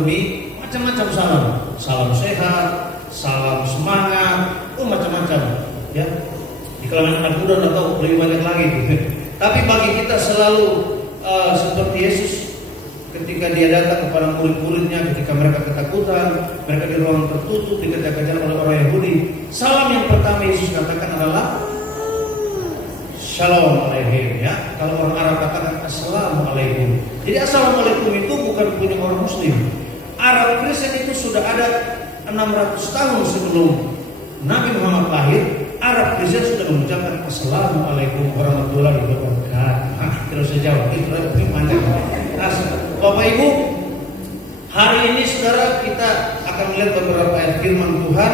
lebih macam-macam salam. Salam sehat, salam semangat, macam-macam. Ya, di kalangan anak muda nggak tahu lebih banyak lagi. Tapi bagi kita selalu seperti Yesus ketika dia datang kepada murid-muridnya, ketika mereka ketakutan, mereka di ruangan tertutup, dikejar-kejar oleh orang Yahudi. Salam yang pertama Yesus katakan adalah Shalom Aleichem. Ya, kalau orang Arab katakan Assalamualaikum. Jadi Assalamualaikum itu bukan punya orang Muslim. Arab Kristen itu sudah ada 600 tahun sebelum Nabi Muhammad lahir. Arab Kristen sudah mengucapkan Assalamualaikum warahmatullahi wabarakatuh. Terus saya jawab, itu lebih panjang. Nah, Bapak Ibu, hari ini saudara kita akan melihat beberapa ayat firman Tuhan.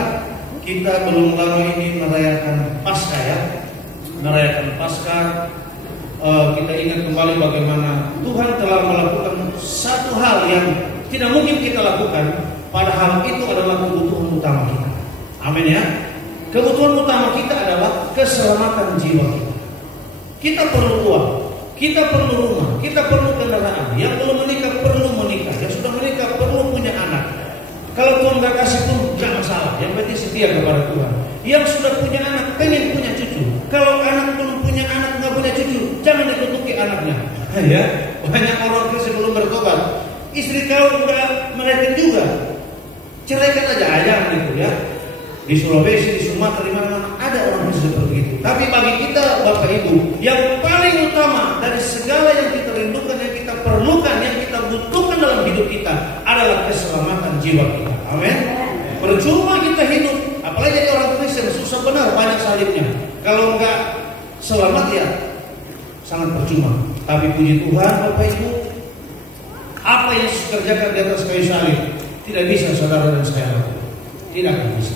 Kita belum lama ini merayakan Paskah ya. Merayakan Paskah. Kita ingat kembali bagaimana Tuhan telah melakukan satu hal yang tidak mungkin kita lakukan, padahal itu adalah kebutuhan utama kita. Amin ya. Kebutuhan utama kita adalah keselamatan jiwa kita. Kita perlu uang, kita perlu rumah, kita perlu kendaraan. Yang belum menikah perlu menikah, yang sudah menikah perlu punya anak. Kalau Tuhan gak kasih pun gak masalah, yang penting setia kepada Tuhan. Yang sudah punya anak pengen punya cucu. Kalau anak belum punya anak, gak punya cucu, jangan dikutuki anaknya. Ya, banyak orang Kristen belum bertobat. Istri kau udah melahirkan juga, ceraikan aja gitu ya. Di Sulawesi, di Sumatera, di mana-mana ada orang yang seperti itu. Tapi bagi kita Bapak Ibu, yang paling utama dari segala yang kita rindukan, yang kita perlukan, yang kita butuhkan dalam hidup kita adalah keselamatan jiwa kita. Amin. Percuma kita hidup, apalagi jadi orang Kristen, susah benar, banyak salibnya. Kalau enggak selamat ya sangat percuma. Tapi puji Tuhan Bapak Ibu, apa yang Yesus kerjakan di atas kayu salib tidak bisa saudara dan saya lakukan. Tidak akan bisa.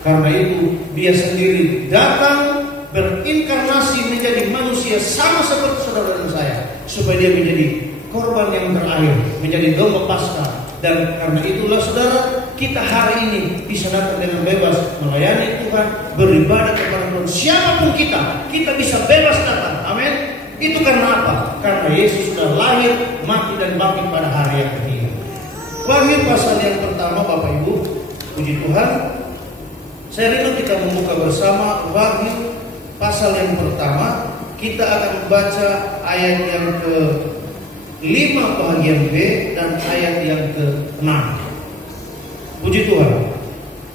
Karena itu dia sendiri datang berinkarnasi menjadi manusia sama seperti saudara dan saya, supaya dia menjadi korban yang terakhir, menjadi domba Paskah. Dan karena itulah saudara, kita hari ini bisa datang dengan bebas melayani Tuhan, beribadah kepada Tuhan. Siapapun kita bisa bebas datang. Amin. Itu karena apa? Karena Yesus sudah lahir, mati dan bangkit pada hari yang ketiga. Wahyu pasal yang pertama Bapak Ibu, puji Tuhan. Saya rindu kita membuka bersama Wahyu pasal yang pertama. Kita akan membaca ayat yang ke-5 bagian B dan ayat yang ke-6. Puji Tuhan.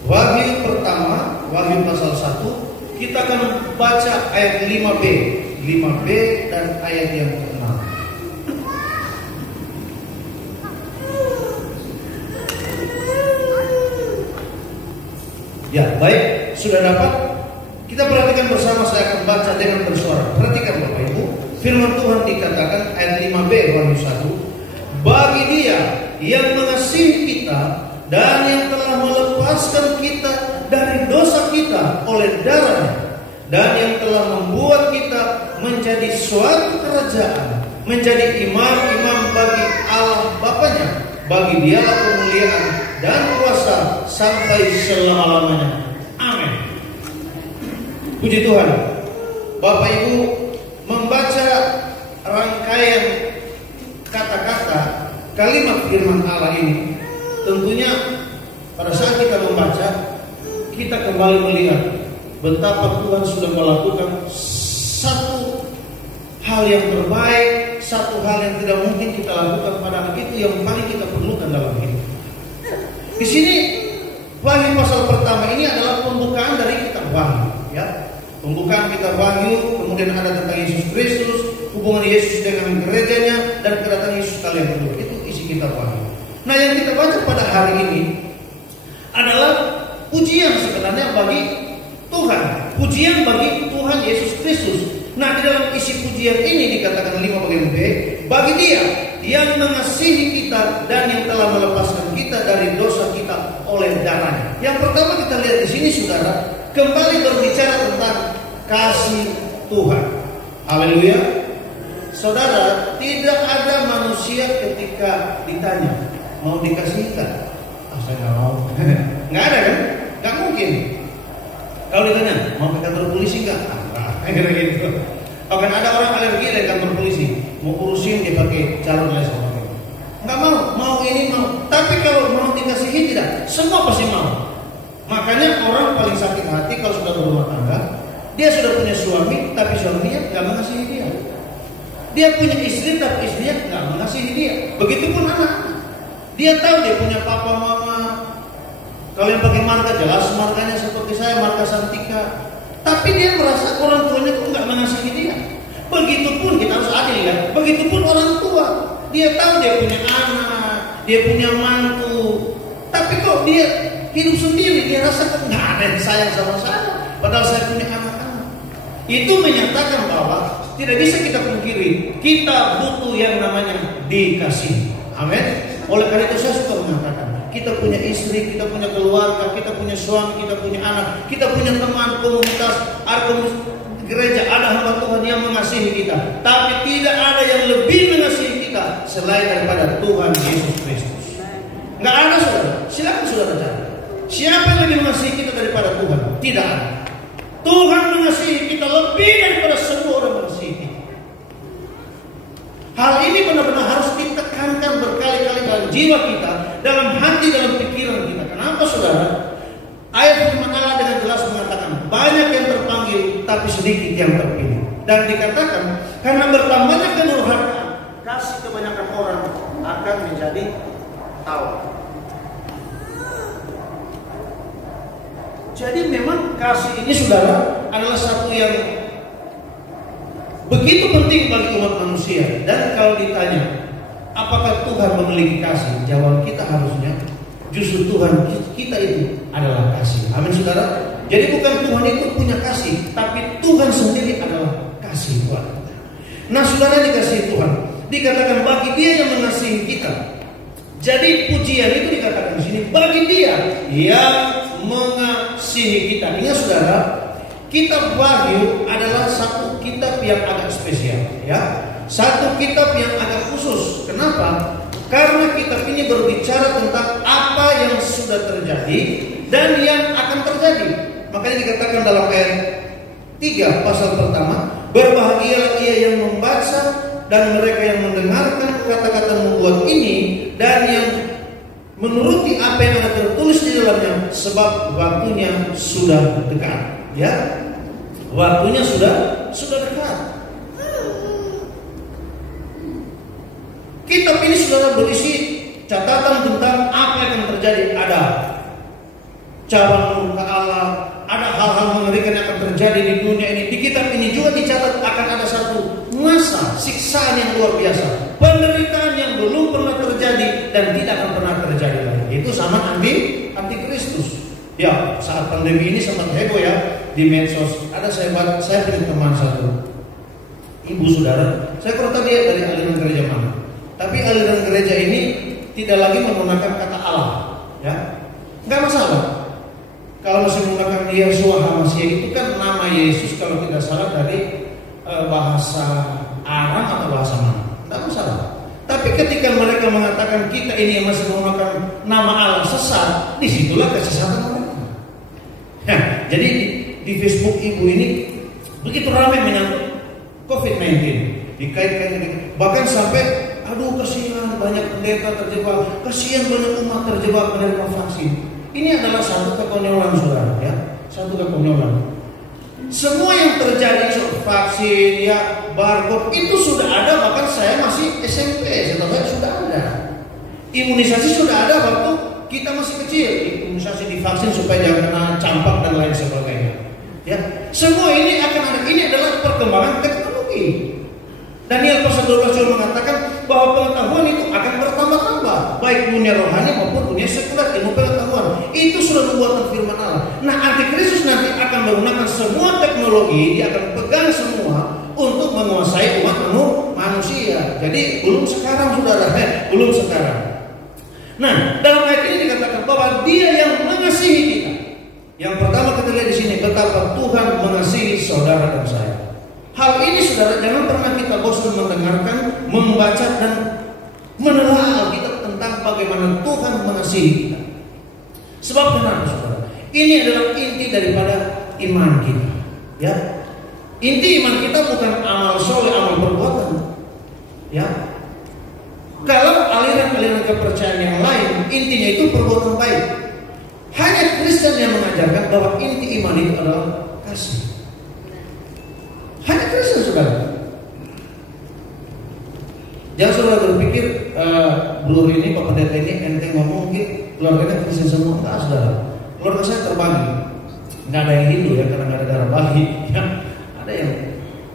Wahyu pertama, Wahyu pasal 1. Kita akan membaca ayat 5B dan ayat yang ke-6. Ya, baik, sudah dapat? Kita perhatikan bersama, saya akan baca dengan bersuara. Perhatikan Bapak Ibu, firman Tuhan dikatakan ayat 5b Wahyu 1. Bagi Dia yang mengasihi kita dan yang telah melepaskan kita dari dosa kita oleh darah-Nya, dan yang telah membuat kita menjadi suatu kerajaan, menjadi imam-imam bagi Allah Bapa-Nya. Bagi Dialah kemuliaan dan kuasa sampai selama-lamanya. Amin. Puji Tuhan. Bapak Ibu membaca rangkaian kata-kata kalimat firman Allah ini, tentunya pada saat kita membaca, kita kembali melihat betapa Tuhan sudah melakukan satu hal yang terbaik, satu hal yang tidak mungkin kita lakukan, padahal itu yang paling kita perlukan dalam hidup. Di sini Wahyu pasal pertama ini adalah pembukaan dari kitab Wahyu, ya. Pembukaan kitab Wahyu, kemudian ada tentang Yesus Kristus, hubungan Yesus dengan gerejanya, dan kedatangan Yesus kali yang kedua. Itu isi kitab Wahyu. Nah, yang kita baca pada hari ini adalah pujian sebenarnya bagi Tuhan, pujian bagi Tuhan Yesus Kristus. Nah, di dalam isi pujian ini dikatakan 5 bagian B, bagi Dia yang mengasihi kita dan yang telah melepaskan kita dari dosa kita oleh darah-Nya. Yang pertama kita lihat di sini saudara, kembali berbicara tentang kasih Tuhan. Haleluya. Saudara, tidak ada manusia ketika ditanya mau dikasih ikan, saya nggak mau. Nggak ada kan? Nggak mungkin. Kalau ditanya mau ke kantor polisi nggak? Kayak gitu. Bahkan ada orang alergi dari kantor polisi, mau urusin dia pakai calon les. Nggak mau, mau ini mau. Tapi kalau mengasihi tidak? Semua pasti mau. Makanya orang paling sakit hati kalau sudah berumah tangga, dia sudah punya suami, tapi suaminya nggak mengasihi dia. Dia punya istri, tapi istrinya nggak mengasihi dia. Begitupun anak. Dia tahu dia punya papa mama. Kalau yang pakai marga jelas marganya seperti saya, marga Santika. Tapi dia merasa orang tuanya kok nggak mengasihi dia. Begitupun kita harus adil ya. Begitupun orang tua. Dia tahu dia punya anak, dia punya mantu. Tapi kok dia hidup sendiri, dia rasa kok nggak ada yang sayang sama saya. Padahal saya punya anak-anak. Itu menyatakan bahwa tidak bisa kita pungkiri, kita butuh yang namanya dikasih. Amin. Oleh karena itu saya suka mengatakan, kita punya istri, kita punya keluarga, kita punya suami, kita punya anak, kita punya teman, komunitas, gereja, ada hamba Tuhan yang mengasihi kita. Tapi tidak ada yang lebih mengasihi kita selain daripada Tuhan Yesus Kristus. Nggak ada, saudara. Silakan saudara cari. Siapa yang lebih mengasihi kita daripada Tuhan? Tidak ada. Tuhan mengasihi kita lebih daripada semua orang mengasihi kita. Hal ini benar-benar harus ditekankan berkali-kali dalam jiwa kita, dalam hati, dalam pikiran kita. Kenapa saudara? Ayat firman Allah dengan jelas mengatakan, banyak yang terpanggil, tapi sedikit yang terpilih. Dan dikatakan, karena bertambahnya kedurhakaan, kasih kebanyakan orang akan menjadi tawar. Jadi memang kasih ini saudara adalah satu yang begitu penting bagi umat manusia. Dan kalau ditanya, apakah Tuhan memiliki kasih? Jawab kita harusnya, justru Tuhan kita itu adalah kasih. Amin saudara. Jadi bukan Tuhan itu punya kasih, tapi Tuhan sendiri adalah kasih buat kita. Nah saudara dikasihi Tuhan, dikatakan bagi Dia yang mengasihi kita. Jadi pujian itu dikatakan di sini bagi Dia yang mengasihi kita. Ingat saudara, kitab Wahyu adalah satu kitab yang agak spesial, ya. Satu kitab yang agak khusus. Kenapa? Karena kitab ini berbicara tentang apa yang sudah terjadi dan yang akan terjadi. Makanya dikatakan dalam ayat 3 pasal pertama, berbahagialah ia yang membaca dan mereka yang mendengarkan kata-kata nubuat ini dan yang menuruti apa yang ada tertulis di dalamnya, sebab waktunya sudah dekat. Ya, waktunya sudah dekat. Kitab ini sudah berisi catatan tentang apa yang akan terjadi. Ada cabang muka Allah, ada hal-hal mengerikan yang akan terjadi di dunia ini. Di kitab ini juga dicatat akan ada satu masa siksaan yang luar biasa, penderitaan yang belum pernah terjadi dan tidak akan pernah terjadi lagi. Itu sama antikristus. Ya, saat pandemi ini sempat heboh ya di medsos. Ada saya punya teman satu, ibu saudara, saya kurang tahu dia dari aliran gereja mana. Tapi aliran gereja ini tidak lagi menggunakan kata Allah, ya, nggak masalah. Kalau masih menggunakan Yeshua HaMashiach, itu kan nama Yesus kalau tidak salah dari bahasa Aram atau bahasa mana, nggak masalah. Tapi ketika mereka mengatakan kita ini yang masih menggunakan nama Allah sesat, disitulah kesesatan mereka. Ya, jadi di Facebook ibu ini begitu ramai menyangkut COVID-19, dikait-kaitkan, bahkan sampai aduh kasihan banyak pendeta terjebak, kasihan banyak umat terjebak menerima vaksin. Ini adalah satu kekonyolan saudara, ya, satu kekonyolan. Semua yang terjadi soal vaksin, ya, barcode itu sudah ada, bahkan saya masih SMP, setahu saya sudah ada. Imunisasi sudah ada waktu kita masih kecil, imunisasi divaksin supaya jangan kena campak dan lain sebagainya. Ya, semua ini akan ada. Ini adalah perkembangan teknologi. Daniel pasal 12 juga mengatakan bahwa pengetahuan itu akan bertambah-tambah, baik dunia rohani maupun dunia sekuler, ilmu pengetahuan. Itu sudah nubuatan firman Allah. Nah, antikristus nanti akan menggunakan semua teknologi, dia akan pegang semua untuk menguasai umat manusia. Jadi belum sekarang saudara, belum sekarang. Nah, dalam ayat ini dikatakan bahwa Dia yang mengasihi kita. Yang pertama kita lihat di sini betapa Tuhan mengasihi saudara dan saya. Hal ini saudara jangan pernah kita bosan mendengarkan, membaca dan menelaah Alkitab tentang bagaimana Tuhan mengasihi kita. Sebab kenapa saudara? Ini adalah inti daripada iman kita. Ya, inti iman kita bukan amal soleh, amal perbuatan. Ya, Kalau aliran-aliran kepercayaan yang lain, intinya itu perbuatan baik. Hanya Kristen yang mengajarkan bahwa inti iman itu adalah kasih. Hanya Kristen, saudara. Jangan saudara berpikir Blur ini, Pak Pendeta ini ente ngomong mungkin keluarganya Kristen semua. Enggak, saudara. Keluarga saya terbagi. Nggak ada yang Hindu ya, karena nggak ada darah Bali. Ya, ada yang.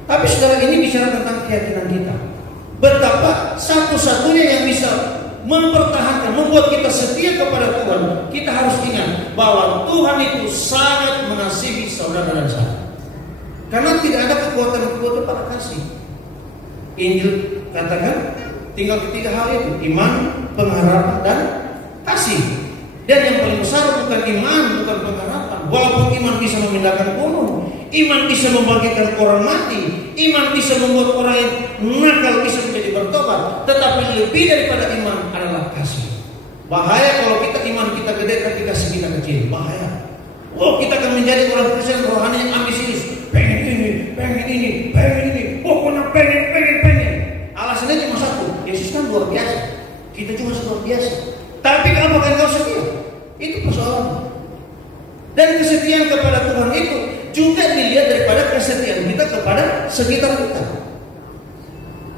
Tapi saudara, ini bicara tentang keyakinan kita. Betapa satu-satunya yang bisa mempertahankan, membuat kita setia kepada Tuhan, kita harus ingat bahwa Tuhan itu sangat mengasihi saudara dan saya. Karena tidak ada kekuatan-kekuatan pada kasih. Injil katakan tinggal ketiga hal itu: iman, pengharapan, dan kasih. Dan yang paling besar bukan iman, bukan pengharapan. Walaupun iman bisa memindahkan gunung, iman bisa membangkitkan orang mati, iman bisa membuat orang yang nakal bisa menjadi bertobat, tetapi lebih daripada iman adalah kasih. Bahaya kalau iman kita gede tapi kasih kita kecil. Bahaya. Kita akan menjadi orang Kristen rohani yang ambisius. Pengen ini. Pokoknya pengen. Alasannya cuma satu: Yesus kan luar biasa, kita cuma luar biasa. Tapi apakah engkau setia? Itu persoalan. Dan kesetiaan kepada Tuhan itu juga dilihat daripada kesetiaan kita kepada sekitar kita.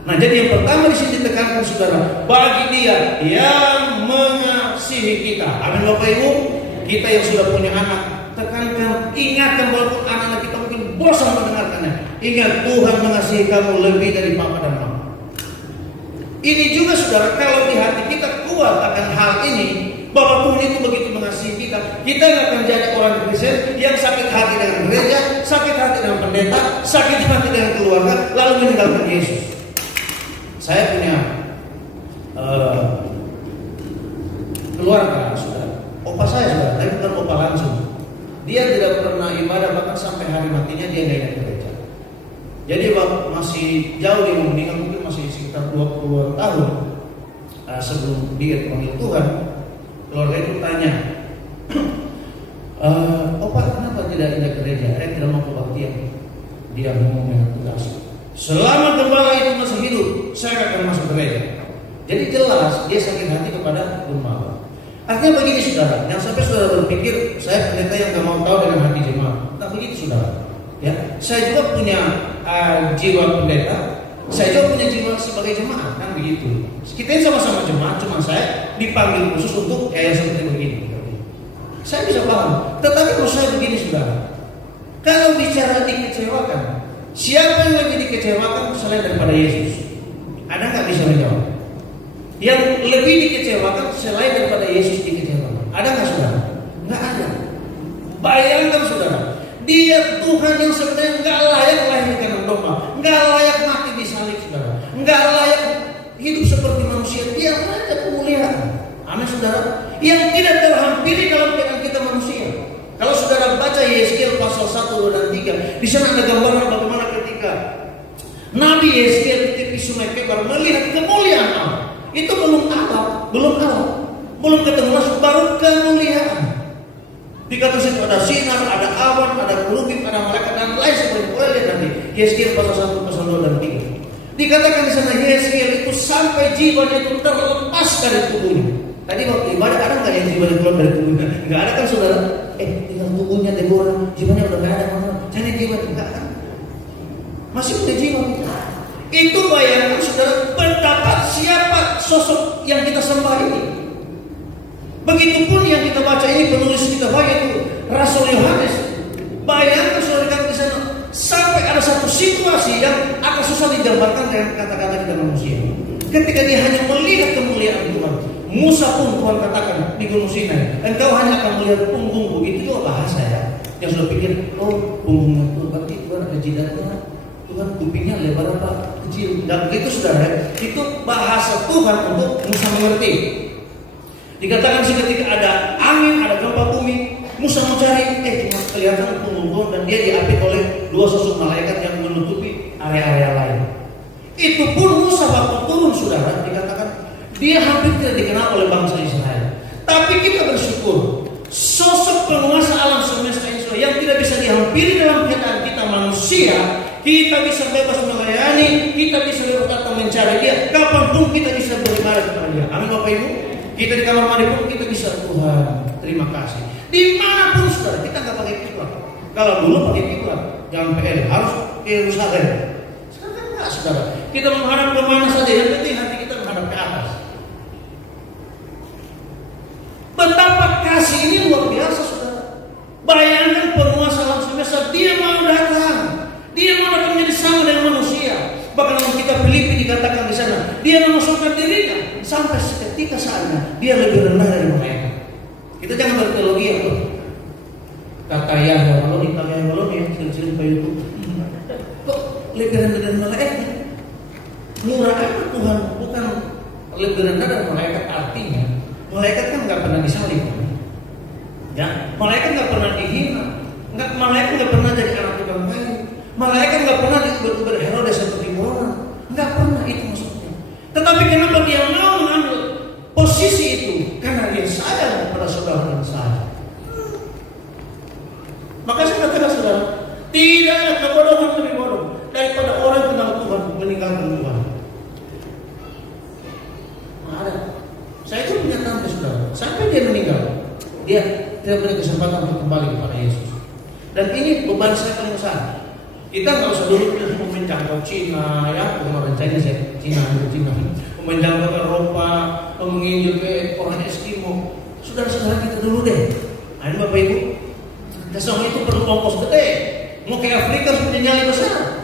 Nah, jadi yang pertama di sini ditekankan, saudara, bagi Dia yang mengasihi kita. Amin, Bapak Ibu. Kita yang sudah punya anak, tekankan, ingatkan, walaupun anak-anak kita mungkin bosan mendengarkannya. Ingat, Tuhan mengasihi kamu lebih dari papa dan mama. Ini juga, saudara, kalau di hati kita kuat akan hal ini, bahwa Tuhan itu begitu mengasihi kita, kita nggak akan jadi orang Kristen yang sakit hati dengan gereja, sakit hati dengan pendeta, sakit hati dengan keluarga, lalu meninggalkan Yesus. Saya punya keluarga, saudara. Opa saya, saudara, tapi bukan opa langsung. Dia tidak pernah ibadah, bahkan sampai hari matinya dia nggak ingat gereja. Jadi masih jauh dia meninggal, mungkin masih sekitar 20 tahun sebelum dia dipanggil Tuhan. Keluarga itu tanya, Opa kenapa tidak ingat gereja? Tidak mau kebaktian. Dia ngomong dengan tegas, selama gembala itu masih hidup, saya akan masuk gereja. Jadi jelas dia sakit hati kepada gembala. Artinya begini, saudara, yang sampai saudara berpikir saya pendeta yang gak mau tahu dengan hati jemaat. Tak begitu, saudara. Ya, saya juga punya jiwa pendeta, saya juga punya jiwa sebagai jemaat, kan begitu. Kita ini sama-sama jemaat, cuma saya dipanggil khusus untuk seperti begini. Saya bisa paham, tetapi kalau saya begini, saudara, kalau bicara dikecewakan, siapa yang lebih dikecewakan selain daripada Yesus? Ada nggak bisa menjawab? Yang lebih dikecewakan selain daripada Yesus dikecewakan, ada nggak, saudara? Nggak ada. Bayangkan, saudara, Dia Tuhan yang sebenarnya nggak layak lahir di kandang domba, nggak layak mati di salib, saudara, nggak layak hidup seperti manusia. Dia raja kemuliaan. Amin, saudara. Yang tidak terhampiri dalam keadaan kita manusia. Kalau saudara baca Yeskiel pasal 1, 2, dan 3, di sana ada gambaran bagaimana ketika Nabi Yeskiel di tepi sungai Kebar melihat kemuliaan Allah. Itu belum Allah, belum ketemu langsung, baru kemuliaan. Dikatakan ada sinar, ada awan, ada kerubim, ada malaikat, dan lain sebagainya. Boleh lihat nanti Yeskiel pasal 1, pasal 2, dan 3. Dikatakan di sana Yeskiel itu sampai jiwanya itu terlepas dari tubuhnya. Tadi waktu ibadah ada nggak yang jiwanya keluar dari tubuhnya? Nggak ada kan, saudara? Tinggal tubuhnya teguran, jiwanya udah nggak ada, mana? Jadi jiwa enggak kan? Masih punya jiwa kita. Itu bayangkan, saudara, betapa siapa sosok yang kita sembah ini. Begitupun yang kita baca ini, penulis kita baca itu Rasul Yohanes. Bayangkan, saudara, di sana sampai ada satu situasi yang akan susah digambarkan dengan kata-kata kita manusia. Ketika dia hanya melihat kemuliaan Tuhan, Musa pun Tuhan katakan di Gunung Sinai, engkau hanya akan melihat punggungku. Itu juga bahasa ya, yang sudah pikir, punggungnya Tuhan, berarti Tuhan ada jidatnya, Tuhan kupingnya lebar apa kecil. Dan begitu, saudara, itu bahasa Tuhan untuk Musa mengerti. Dikatakan ketika ada angin, ada gempa bumi, Musa mencari, cuma kelihatan punggung Tuhan, dan dia diapit oleh 2 sosok malaikat yang menutupi area-area lain. Itu pun Musa waktu turun, saudara, dikatakan dia hampir tidak dikenal oleh bangsa Israel. Tapi kita bersyukur, sosok penguasa alam semesta Israel yang tidak bisa dihampiri dalam keadaan kita manusia, Kita bisa bebas melayani, kita bisa bebas datang mencari Dia. Kapanpun kita bisa beribadah kepada Dia. Amin Bapak Ibu. Kita di kamar mandi pun kita bisa, Tuhan terima kasih. Dimanapun saudara, kita nggak pakai kiblat. Kalau dulu pakai kiblat, jangan PL, harus ke Yerusalem. Sekarang enggak saudara. Kita menghadap ke mana saja, yang penting hati kita menghadap ke atas. Betapa kasih ini luar biasa saudara. Bayangkan penguasa alam semesta, dia mau datang. Dia mau datang menjadi sama dengan manusia. Bahkan dalam kitab Filipi dikatakan di sana, dia memasukkan dirinya sampai seketika saatnya dia lebih rendah dari mereka. Kita jangan berteologi ya tuh. Kata Yahya Maloni, yang sering ke YouTube. Kok lebih rendah dari malaikat? Murah amat Tuhan, bukan lebih rendah dari malaikat. Artinya malaikat kan nggak pernah disalib, ya. Malaikat nggak pernah dihina, malaikat nggak pernah jadi anak tukang kayu. Malaikat nggak pernah berherodes seperti orang, nggak pernah, itu maksudnya. Tetapi kenapa dia mau mengambil posisi itu? Karena dia sayang kepada saudara dan saya. Maka saya katakan saudara, tidak ada kebodohan lebih bodoh daripada orang kenal Tuhan meninggalkan Tuhan. Nah, ada. Saya itu punya tante saudara, sampai dia meninggal, dia tidak punya kesempatan untuk kembali kepada Yesus. Dan ini beban saya paling besar. Kita nggak usah dulu menjangkau Cina, ya, kemarin Cina, menjangkau Eropa, menginjil ke orang Eskimo. Saudara-saudara kita dulu deh. Ayo Bapak Ibu, dasarnya itu perlu ongkos gede. Mau ke Afrika punya nyali besar.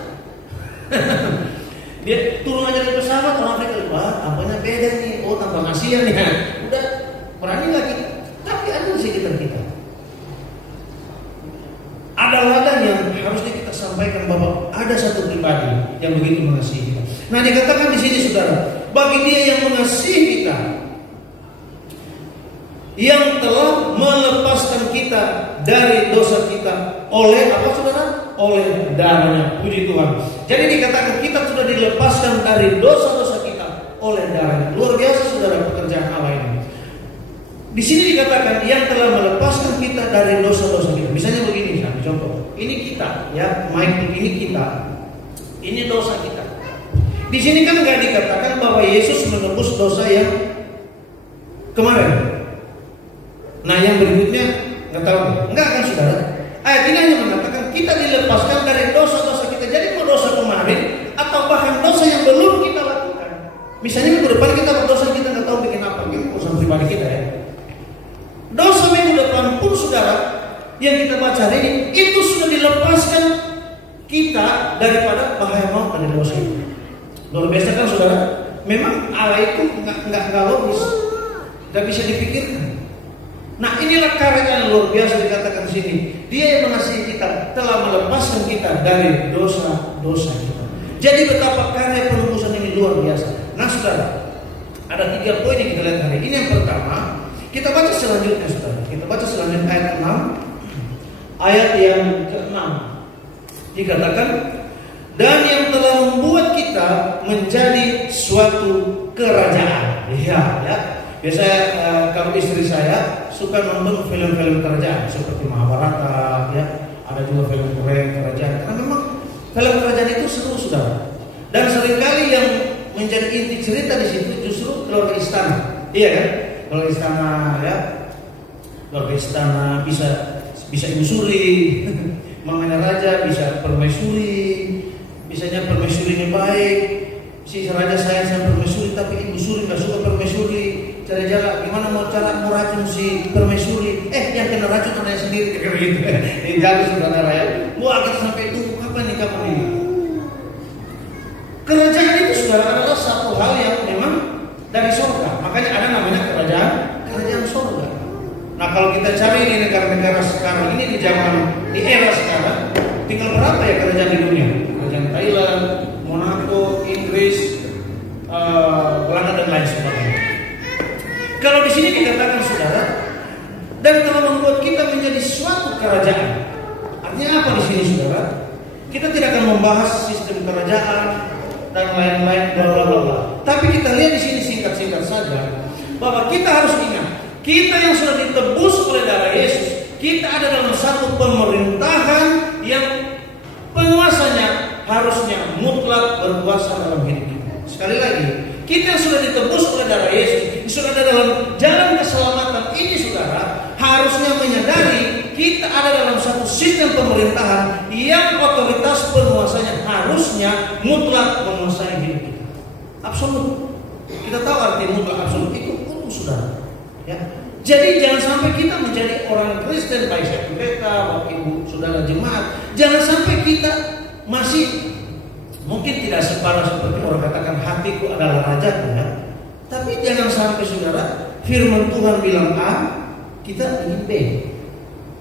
Dia turun aja dari pesawat, orang Afrika, wah, tampaknya beda nih. Oh, tampang Asia nih. Udah berani nggak kita? Tapi ada di sekitar kita. Ada ladang yang harusnya kita sampaikan bahwa ada satu pribadi yang begitu mengasihi kita. Nah, dikatakan di sini saudara, bagi Dia yang mengasihi kita, yang telah melepaskan kita dari dosa kita oleh apa saudara? Oleh darahnya. Puji Tuhan. Jadi dikatakan kita sudah dilepaskan dari dosa-dosa kita oleh darahnya. Luar biasa saudara pekerjaan Allah ini. Di sini dikatakan yang telah melepaskan kita dari dosa-dosa kita. Misalnya begini, misalnya contoh. Ini kita, ya, Mike, ini kita. Ini dosa kita. Di sini kan nggak dikatakan bahwa Yesus menebus dosa yang kemarin. Nah, yang berikutnya nggak tahu, nggak kan saudara? Ayat ini hanya mengatakan kita dilepaskan dari dosa-dosa kita. Jadi mau dosa kemarin atau bahkan dosa yang belum kita lakukan. Misalnya minggu depan kita berdosa, kita nggak tahu bikin apa, gitu urusan pribadi kita ya. Dosa minggu depan pun saudara yang kita baca hari ini itu sudah dilepaskan kita daripada bahaya maut dari dosa itu. Luar biasa kan saudara? Memang Allah itu nggak logis, nggak bisa dipikirkan. Nah, inilah karya yang luar biasa dikatakan di sini. Dia yang mengasihi kita telah melepaskan kita dari dosa-dosa kita. Jadi betapa karya penebusan ini luar biasa. Nah saudara, ada 3 poin yang kita lihat hari ini. Yang pertama, kita baca selanjutnya saudara. Kita baca selanjutnya ayat 6. Ayat yang ke-6 dikatakan, dan yang telah membuat kita menjadi suatu kerajaan. Iya, ya. Biasanya kalau istri saya suka nonton film-film kerajaan seperti Mahabharata, ya. Ada juga film Korea kerajaan. Karena memang film kerajaan itu seru saudara. Dan seringkali yang menjadi inti cerita di situ justru keluarga istana. Iya kan? Keluarga istana, ya. Keluarga istana bisa ibu suri, mamanya raja bisa permaisuri, bisanya permaisurinya baik, si raja sayang sama permaisuri tapi ibu suri nggak suka permaisuri, cari jalan gimana mau cara meracun si permaisuri, yang kena racun anaknya sendiri kayak gitu. Ini jago saudara ya, wah kita sampai tunggu kapan ini. Kerajaan itu saudara adalah satu hal yang memang dari surga, makanya ada namanya kerajaan surga. Nah, kalau kita cari di negara-negara sekarang ini di era sekarang, tinggal berapa ya kerajaan di dunia? Kerajaan Thailand, Monaco, Inggris, Belanda dan lain sebagainya. Kalau di sini dikatakan saudara, dan telah membuat kita menjadi suatu kerajaan. Artinya apa di sini saudara? Kita tidak akan membahas sistem kerajaan dan lain-lain bla bla bla. Tapi kita lihat di sini singkat-singkat saja bahwa kita harus ingat, kita yang sudah ditebus oleh darah Yesus, kita ada dalam satu pemerintahan yang penguasanya harusnya mutlak berkuasa dalam hidup kita. Sekali lagi, kita sudah ditebus oleh darah Yesus, sudah ada dalam jalan keselamatan ini, saudara, harusnya menyadari kita ada dalam satu sistem pemerintahan yang otoritas penguasanya harusnya mutlak menguasai hidup kita. Absolut. Kita tahu arti mutlak absolut itu utuh, saudara. Ya. Jadi jangan sampai kita menjadi orang Kristen, baik saya pendeta, bapak ibu, saudara jemaat, jangan sampai kita masih mungkin tidak separah seperti orang katakan hatiku adalah rajaku, ya. Tapi jangan sampai, saudara, firman Tuhan bilang A, kita ingin B.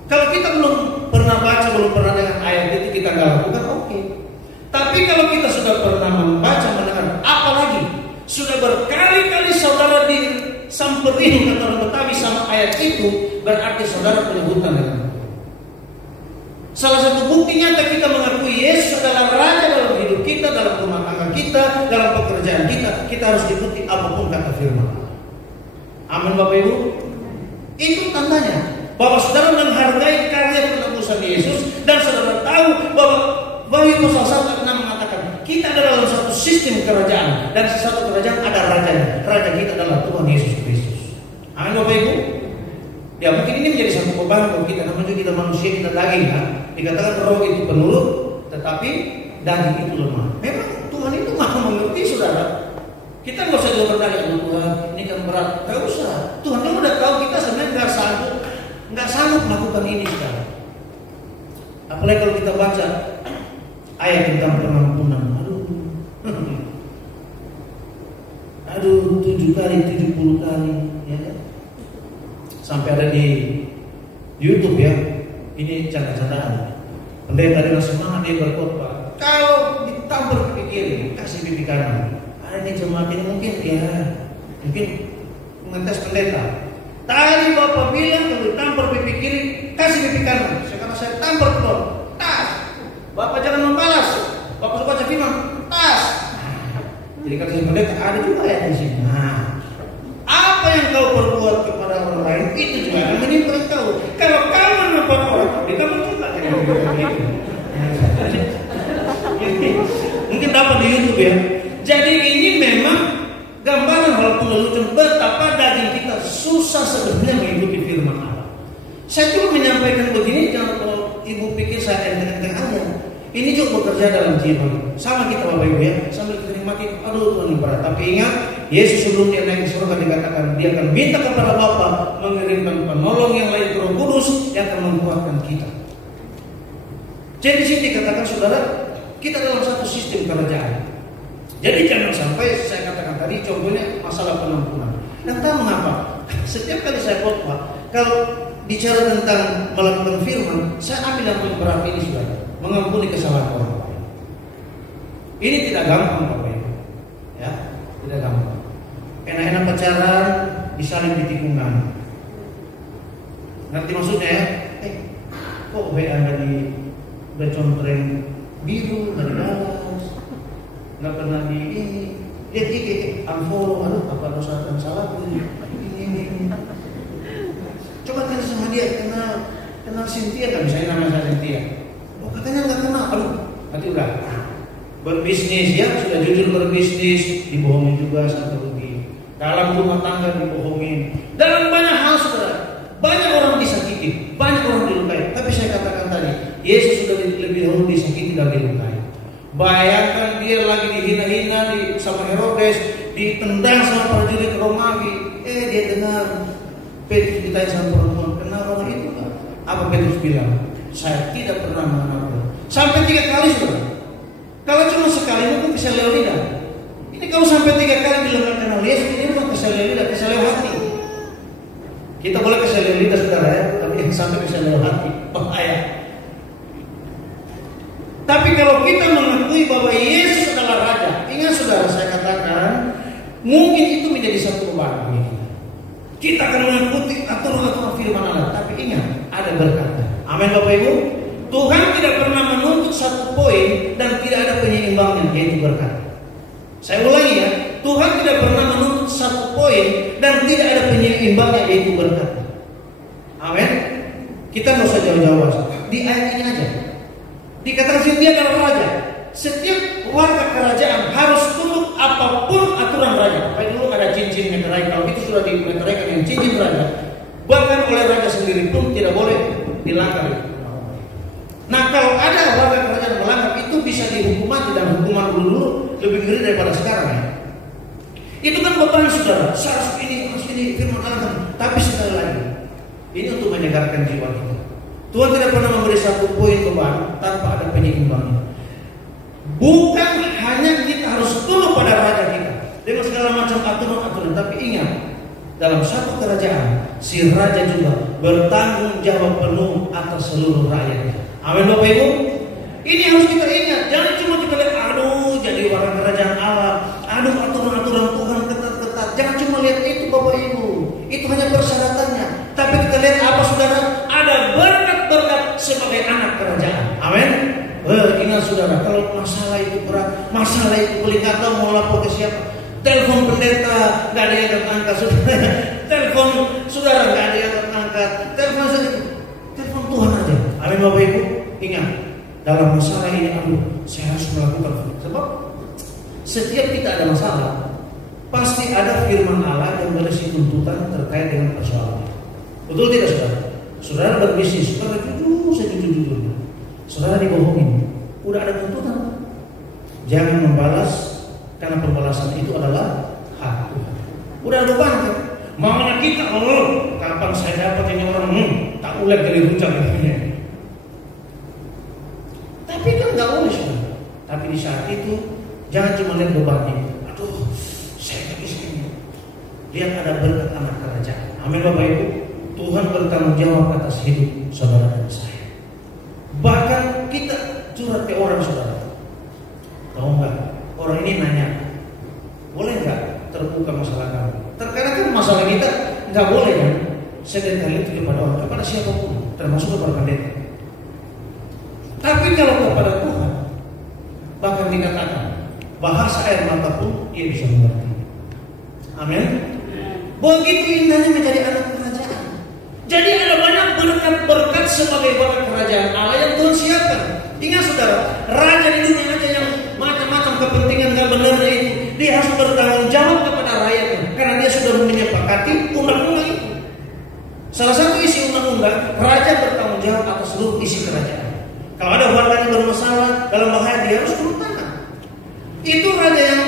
Kalau kita belum pernah baca, belum pernah dengar ayat itu, kita nggak lakukan, oke. Tapi kalau kita sudah pernah membaca, mendengar, apalagi sudah berkali-kali saudara disamperin kata orang Betawi sama ayat itu, berarti saudara punya hutang dengan Tuhan. Salah satu bukti nyata kita mengakui Yesus adalah Raja dalam hidup kita, dalam rumah tangga kita, dalam pekerjaan kita harus ikuti apapun kata firman. Amin, Bapak Ibu. Itu tandanya bahwa saudara menghargai karya penebusan Yesus, dan saudara tahu bahwa Wahyu pasal 1 mengatakan kita ada dalam satu sistem kerajaan, dan satu kerajaan ada rajanya. Raja kita adalah Tuhan Yesus Kristus. Amin, Bapak Ibu. Ya, mungkin ini menjadi satu beban bagi kita, namanya kita manusia, kita daging, kan? Dikatakan roh itu penurut, tetapi daging itu lemah. Memang Tuhan itu maha mengerti, saudara. Kita nggak usah jauh bertanya, Tuhan ini kan berat, nggak usah. Tuhan kan udah tahu kita sebenarnya nggak sanggup melakukan ini, saudara. Apalagi kalau kita baca ayat tentang pengampunan, aduh 7 kali, 70 kali, ya. Sampai ada di YouTube, ya. Ini canda-candaan. Pendeta dengan semangat dia berkhotbah. Kalau ditampar pipi kiri, kasih pipi kanan. Ada nih jemaat ini mungkin mengetes pendeta. Tadi Bapak bilang kalau ditampar pipi kiri, kasih pipi kanan. Sekarang saya tampar keluar, tas. Bapak jangan membalas. Bapak suka baca firman, tas. Jadi kata pendeta ada juga ya di sini. Nah, apa yang kau perbuat kepada orang lain itu juga akan menimpa kau. Kalau kau menimpa orang, kita bertobat. Mungkin dapat di YouTube, ya. Jadi ini memang gambaran walaupun lucu betapa daging kita susah sebenarnya mengikuti firman Allah. Saya cuma menyampaikan begini, jangan kalau ibu pikir saya enteng-enteng aja. Ini juga bekerja dalam jiwa. Sama kita Bapak Ibu, ya, sambil kita nikmati, aduh Tuhan berat. Tapi ingat, Yesus sebelum dia naik ke surga dikatakan dia akan minta kepada Bapa mengirimkan penolong yang lain, Roh Kudus yang akan menguatkan kita. Jadi sini dikatakan, saudara, kita dalam satu sistem kerajaan. Jadi jangan sampai saya katakan tadi contohnya masalah penampunan. Dan tahu mengapa? Setiap kali saya khotbah, kalau bicara tentang melakukan firman, saya ambil yang paling berat ini, saudara, mengampuni kesalahan orang lain. Ini tidak gampang, Bapak Ibu. Ya, tidak gampang. Enak-enak pacaran, disalin di tikungan. Ngerti maksudnya, ya? Kok WA udah contreng biru, nggak dibalas, nggak pernah di ini, lihat IG, unfollow, aduh apa dosa dan salah ini. Coba tanya sama dia, kenal Cynthia nggak, misalnya nama saya Cynthia. Oh katanya nggak kenal, aduh nanti udah berbisnis, ya sudah jujur berbisnis, dibohongin juga sampai rugi. Dalam rumah tangga dibohongin, dalam banyak hal, saudara. Banyak orang disakiti, banyak orang dilukai. Tapi saya katakan tadi, Yesus sudah lebih dahulu disakiti dan dilukai. Bayangkan dia lagi dihina-hina sama Herodes, ditendang sama prajurit Romawi. Dia dengar Petrus ditanya sama perempuan, kenal orang itu kan? Apa Petrus bilang? Saya tidak pernah mengenal dia. Sampai 3 kali, saudara. Kalau cuma sekali mungkin bisa lewat lidah. Ini kalau sampai 3 kali bilang kenal Yesus, ini bukan kesal lidah, kesal hati. Kita boleh kesal lidah, saudara, ya, tapi yang sampai kesal hati bahaya. Tapi kalau kita mengakui bahwa Yesus adalah Raja, ingat saudara, saya katakan mungkin itu menjadi satu beban bagi kita. Kita akan mengikuti aturan-aturan firman Allah, tapi ingat ada berkatnya. Amin, Bapak Ibu. Tuhan tidak pernah menuntut satu poin dan tidak ada penyeimbangnya, yaitu berkat. Saya ulangi, ya, Tuhan tidak pernah menuntut satu poin dan tidak ada penyeimbangnya, yaitu berkat. Amin. Kita nggak usah jauh-jauh, di ayat ini aja. Dikatakan dia adalah raja. setiap warga kerajaan harus tunduk apapun aturan raja. Baik dulu ada cincin meterai, kalau itu sudah dimeteraikan dengan cincin raja, bahkan oleh raja sendiri pun tidak boleh dilanggar. Nah, kalau ada warga kerajaan melanggar, itu bisa dihukum mati, dan hukuman dulu lebih ngeri daripada sekarang ya. Itu kan beban saudara, harus ini firman Allah. Tapi sekali lagi, ini untuk menyegarkan jiwa kita. Tuhan tidak pernah memberi satu poin beban tanpa ada penyeimbangnya. Bukan hanya kita harus tunduk pada raja kita dengan segala macam aturan-aturan, tapi ingat, dalam satu kerajaan, si raja juga bertanggung jawab penuh atas seluruh rakyatnya. Amin Bapak Ibu. Ini harus kita ingat. Jangan cuma kita lihat, aduh jadi warga kerajaan Allah, aduh aturan-aturan Tuhan ketat-ketat. Jangan cuma lihat itu Bapak Ibu. Itu hanya persyaratannya. Tapi kita lihat apa saudara? Ada berkat-berkat sebagai anak kerajaan. Amin. Ingat saudara, kalau masalah itu berat, masalah itu paling nggak tahu mau lapor ke siapa. Telepon pendeta, nggak ada yang angkat saudara. Telepon saudara, nggak ada yang angkat. Telepon saja, telepon Tuhan aja. Amin Bapak Ibu. Ingat, dalam masalah ini, saya harus melakukan. Sebab setiap kita ada masalah, pasti ada firman Allah yang berisi tuntutan terkait dengan persoalan. Betul tidak saudara? Saudara berbisnis, saudara jujur. Saudara dibohongin, udah ada tuntutan. Jangan membalas, karena pembalasan itu adalah hak Tuhan. Udah ada beban kan? Maunya kita, kapan saya dapat ini orang, tak ulet dari rujak katanya. Tapi kan nggak boleh saudara. Tapi di saat itu jangan cuma lihat bebannya. Aduh, saya tak bisa ini. Lihat ada berkat anak kerajaan. Amin Bapak Ibu. Tuhan bertanggung jawab atas hidup saudara dan saya. Bahkan kita curhat ke orang saudara. Tahu nggak? Orang ini nanya, boleh nggak terbuka masalah kamu? Terkadang kan masalah kita nggak boleh kan? Seringkali itu kepada orang, kepada siapapun, termasuk kepada pendeta. Tapi kalau kepada Tuhan, bahkan dikatakan bahasa air mata pun dia bisa mengerti. Amin. Begitu indahnya menjadi anak kerajaan. Jadi ada banyak berkat-berkat sebagai warga kerajaan Allah yang Tuhan siapkan. Ingat saudara, raja di dunia aja yang macam-macam kepentingan gak benarnya itu, dia harus bertanggung jawab kepada rakyatnya, karena dia sudah menyepakati undang-undang itu. Salah satu isi undang-undang, raja bertanggung jawab atas seluruh isi kerajaan. Kalau ada warga yang bermasalah dalam bahaya, dia harus turun tangan. Itu raja yang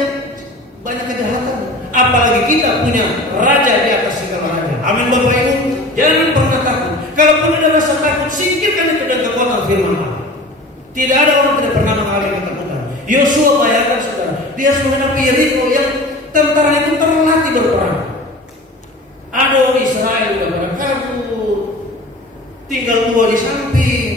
banyak kejahatan. Apalagi kita punya raja di atas segala raja. Amin Bapak Ibu. Jangan pernah takut. Kalaupun ada rasa takut, singkirkan itu dengan kekuatan firman Allah. Tidak ada orang tidak pernah mengalami ketakutan. Yosua bayangkan saudara, dia harus menghadapi Yeriko yang tentara itu terlatih berperang. Aduh, Israel sudah pada kabur, tinggal dua di samping.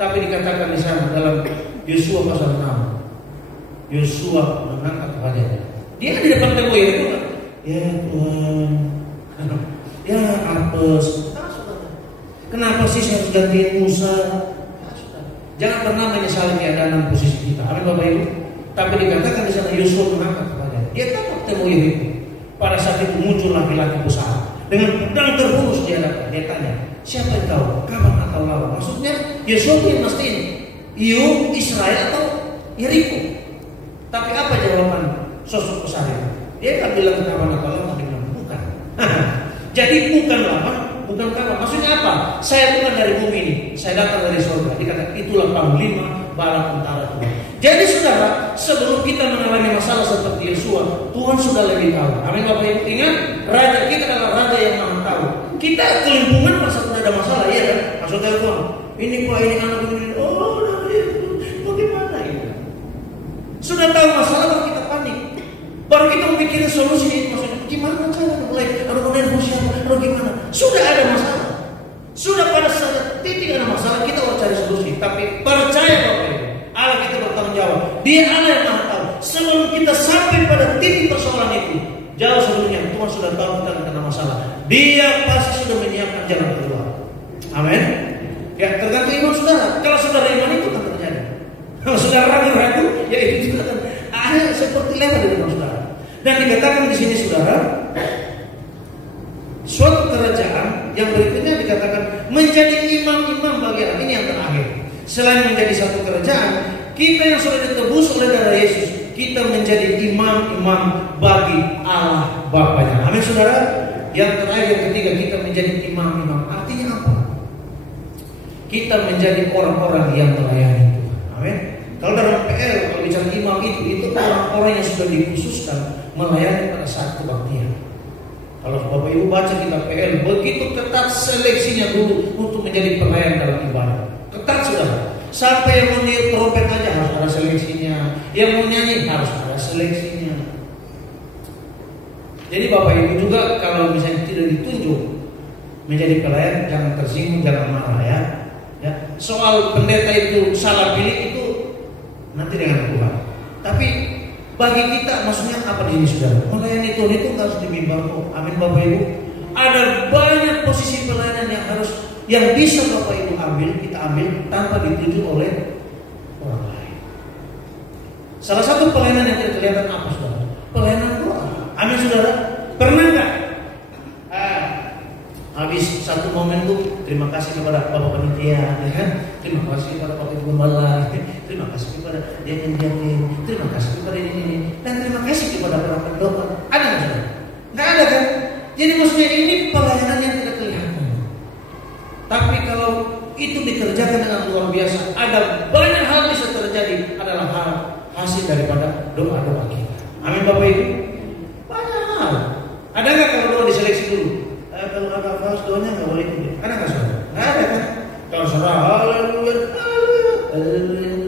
Tapi dikatakan di sana dalam Yosua pasal 6, Yosua mengangkat wajahnya. Dia di depan tembok Yeriko. Ya Tuhan, ya apes. Kenapa sih saya harus gantiin Musa? Jangan pernah menyesali keadaan posisi kita. Amin Bapak Ibu. Tapi dikatakan di sana Yosua mengangkat wajahnya. Dia takut tembok Yeriko. Pada saat itu muncul laki-laki besar dengan pedang terhunus di hadapan. Dia tanya, siapa yang tahu kapan atau lawan? Maksudnya Yosua yang mastiin Israel atau Yeriko. Tapi apa jawaban sosok besar itu? Dia tak bilang kapan atau lawan, tapi bilang bukan. Jadi bukan lawan, bukan kapan. Maksudnya apa? Saya bukan dari bumi ini, saya datang dari surga. Dikatakan itulah panglima bala tentara Tuhan. Jadi saudara, sebelum kita mengalami masalah seperti Yosua, Tuhan sudah lebih tahu. Amin Bapak Ibu. Ingat, raja kita adalah raja yang maha tahu. Kita kelimpungan pas ada masalah, ya kan? Masuk telepon, ini pak, ini anak ini, bagaimana ini? Sudah tahu masalah, baru kita panik, baru kita memikirkan solusi. Maksudnya gimana cara mulai, kemudian siapa, gimana? Sudah ada masalah, sudah pada saat titik ada masalah, kita harus cari solusi. Tapi percaya Bapak Ibu, Allah kita bertanggung jawab. Dia Allah yang maha tahu. Sebelum kita sampai pada titik persoalan itu, jauh sebelumnya Tuhan sudah tahu kita kena masalah. Dia pasti sudah menyiapkan jalan keluar. Amin. Ya tergantung iman saudara. Kalau saudara iman itu akan terjadi. Kalau saudara ragu-ragu, ya itu juga akan ada seperti lewat di depan saudara. Dan dikatakan di sini saudara, suatu kerajaan yang berikutnya dikatakan menjadi imam-imam bagi Allah. Ini yang terakhir. Selain menjadi satu kerajaan, kita yang sudah ditebus oleh darah Yesus, kita menjadi imam-imam bagi Allah Bapanya. Amin saudara. Yang terakhir, yang ketiga, kita menjadi imam-imam. Artinya apa? Kita menjadi orang-orang yang melayani Tuhan. Amin. Kalau dalam PL, kalau bicara imam itu orang-orang yang sudah dikhususkan melayani pada saat kebaktian. Kalau Bapak Ibu baca kita PL, begitu ketat seleksinya dulu untuk menjadi pelayan dalam ibadah. Ketat sudah. Sampai yang mau niat trompet aja harus ada seleksinya, yang mau nyanyi harus ada seleksinya. Jadi Bapak Ibu juga kalau misalnya tidak ditunjuk menjadi pelayan, jangan tersinggung, jangan marah ya. Soal pendeta itu salah pilih itu nanti dengan Tuhan. Tapi bagi kita, maksudnya apa di sini saudara? Melayani Tuhan itu harus dimimbar kok. Amin Bapak Ibu. Ada banyak posisi pelayanan yang bisa Bapak Ibu ambil, kita ambil tanpa dituju oleh orang lain. Salah satu pelayanan yang tidak kelihatan apa saudara? Pelayanan doa. Amin saudara. Pernah nggak? Habis satu momen tuh terima kasih kepada Bapak Panitia, ya kan? Terima kasih kepada Bapak Ibu Gembala, terima kasih kepada Diakin, terima kasih kepada ini, dan terima kasih kepada para pendoa. Ada nggak saudara? Nggak ada kan? Jadi maksudnya ini pelayanan yang tidak kelihatan. Tapi kalau itu dikerjakan dengan luar biasa, ada banyak hal bisa terjadi, adalah hal hasil daripada doa-doa kita. Amin Bapak Ibu. Banyak hal. Ada nggak kalau doa diseleksi dulu? Kalau ada fals doanya nggak boleh ikut. Ada nggak saudara? Nggak ada kan? Terserah, haleluya,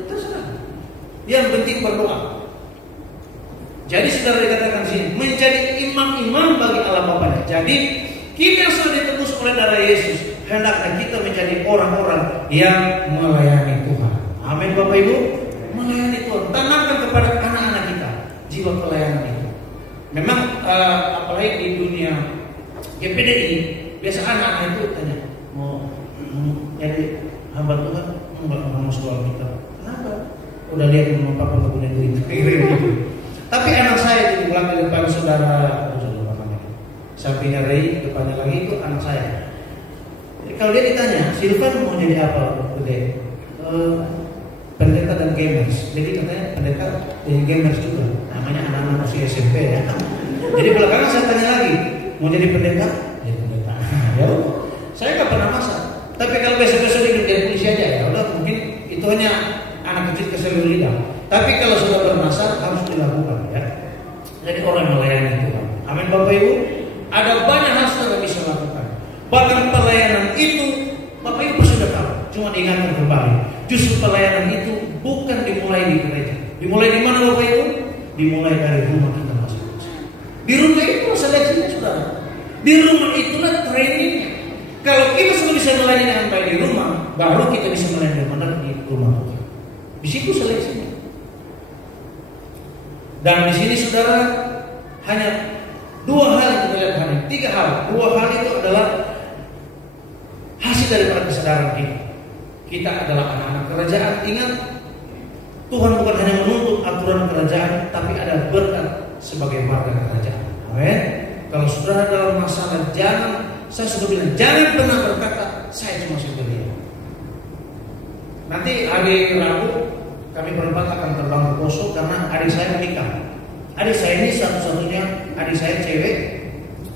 terserah. Yang penting berdoa. Jadi saudara dikatakan sini menjadi imam-imam bagi Allah Bapanya. Jadi kita sudah ditebus oleh darah Yesus. Hendaknya kita menjadi orang-orang yang melayani Tuhan. Amin Bapak Ibu. Melayani Tuhan. Tanamkan kepada anak-anak kita jiwa pelayanan itu. Memang apalagi di dunia GPDI, biasa anak-anak itu tanya, mau jadi hamba Tuhan, mau sekolah kita. Kenapa? Udah lihat mama papa nggak punya duit. Tapi anak saya di belakang depan saudara sampingnya Ray, depannya lagi itu anak saya. Jadi kalau dia ditanya, Silvan mau jadi apa? Gede, pendeta dan gamers. Jadi katanya pendeta jadi gamers juga. Namanya anak-anak masih SMP ya. Jadi belakangan saya tanya lagi, mau jadi pendeta? Jadi pendeta. Ya, saya nggak pernah masak. Tapi kalau besok-besok hidup jadi polisi aja ya udah, mungkin itu hanya anak kecil keselio lidah. Tapi kalau sudah bernasar harus dilakukan ya. Jadi orang yang melayani Tuhan. Amin Bapak Ibu. Ada banyak hal yang bisa lakukan. Bahkan pelayanan itu Bapak Ibu sudah tahu. Cuma diingatkan kembali. Justru pelayanan itu bukan dimulai di gereja. Dimulai di mana Bapak Ibu? Dimulai dari rumah kita masing-masing. Di rumah itu seleksinya saudara. Di rumah itulah trainingnya. Kalau kita sudah bisa melayani dengan baik di rumah, baru kita bisa melayani di rumah Tuhan. Di situ seleksinya. Dan di sini saudara hanya dua hal yang kita lihat hari, tiga hal. Dua hal itu adalah hasil daripada kesadaran kita. Kita adalah anak-anak kerajaan. Ingat, Tuhan bukan hanya menuntut aturan kerajaan, tapi ada berkat sebagai warga kerajaan. Amin. Kalau saudara dalam masalah, saya sudah bilang, jangan pernah berkata saya cuma sendirian. Nanti hari Rabu kami berempat akan terbang ke Poso karena adik saya menikah. Adik saya ini satu-satunya adik saya cewek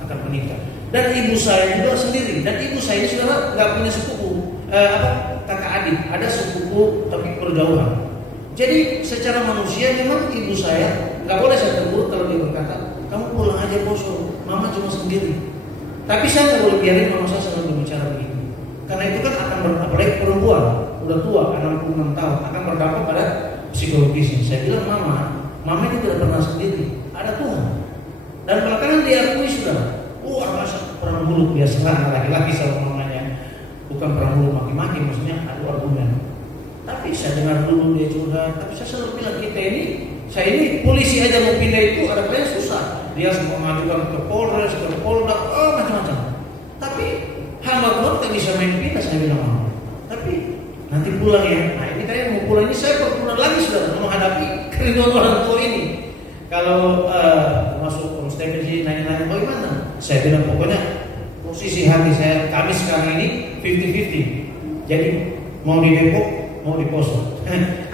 akan menikah. Dan ibu saya juga sendiri. Dan ibu saya ini saudara nggak punya sepupu, kakak adik. Ada sepupu tapi berjauhan. Jadi secara manusia memang ibu saya nggak boleh saya tegur kalau dia berkata, kamu pulang aja Poso, mama cuma sendiri. Tapi saya nggak boleh biarin mama saya selalu berbicara begitu. Karena itu kan akan apalagi perempuan udah tua 66 tahun akan berdampak pada psikologisnya. Saya bilang mama itu tidak pernah sendiri, ada Tuhan. Dan belakangan diakui sudah. Masa perang mulut biasa laki-laki sama mamanya, bukan perang mulut maki-maki, maksudnya adu argumen. Tapi saya dengar dulu dia curhat. Tapi saya selalu bilang saya ini polisi aja mau pindah itu ada banyak susah. Dia harus mengajukan ke Polres, ke Polda, macam-macam. Tapi hamba Tuhan tak bisa main pindah, saya bilang mama. Tapi nanti pulang ya. Nah ini kayak mau pulang ini saya pulang lagi sudah menghadapi kerinduan orang tua ini. Kalau masuk konstipasi nanya-nanya bagaimana? Saya bilang pokoknya posisi hati saya kami sekarang ini 50-50. Jadi mau di Depok mau di poso.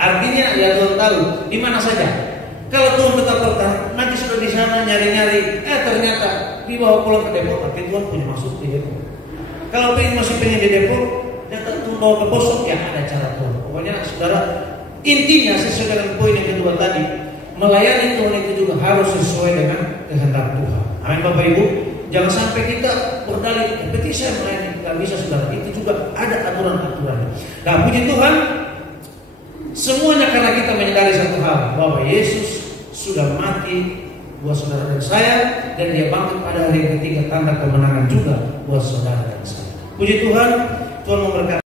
Artinya ya Tuhan tahu di mana saja. Kalau Tuhan tetap bertahan, nanti sudah di sana nyari-nyari, ternyata dibawa pulang ke Depok, tapi Tuhan punya maksud di Depok. Kalau masih pengen di Depok, datang Tuhan bawa ke poso, ya ada cara Tuhan. Pokoknya saudara, intinya sesuai dengan poin yang kedua tadi, melayani Tuhan itu juga harus sesuai dengan kehendak Tuhan. Amin Bapak Ibu. Jangan sampai kita berdalih, berarti saya melayani, tidak bisa saudara. Itu juga ada aturan-aturan. Nah puji Tuhan, semuanya karena kita menyadari satu hal, bahwa Yesus sudah mati buat saudara dan saya, dan dia bangkit pada hari yang ketiga, tanda kemenangan juga buat saudara dan saya. Puji Tuhan, Tuhan memberkati.